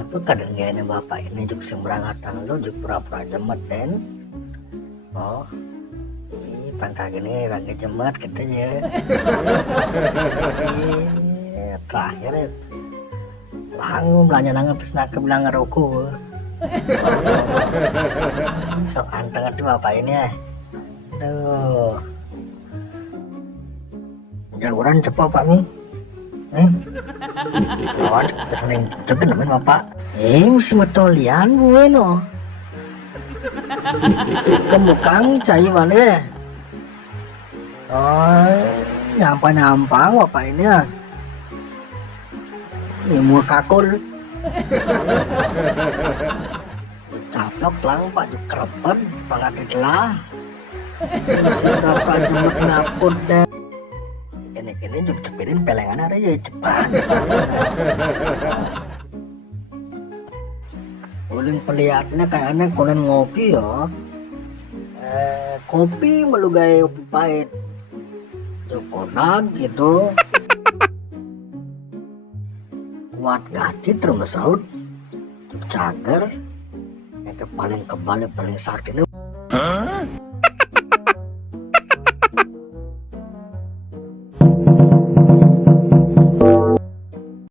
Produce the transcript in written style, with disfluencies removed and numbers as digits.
Apa kadang gini bapak ini juk semberangatan lo juk pura-pura jemet den. Oh, pangkal gini lagi jemet katanya. Terakhir langu belanja nangga pesna ke bilang ngeruku. Sok anteng itu bapak ini ya. Aduh. Jagoran cepo pak mi. Lawan saling juga namanya bapak. Mesti metolian gue no. Kemukang cai mana? Oh, nyampang bapak ini ya. Ini mua kakul. Caplok lang pak juk kerepen pangat lah. Mesti dapat jemput ngaput deh. Kini juk cepirin pelengan ada ya cepat. Uling pelihatnya kayaknya konen ngopi ya. Kopi melugai kopi pahit. Konak gitu. Kuat gati terus saud. Cager. Yang paling kebal paling sakit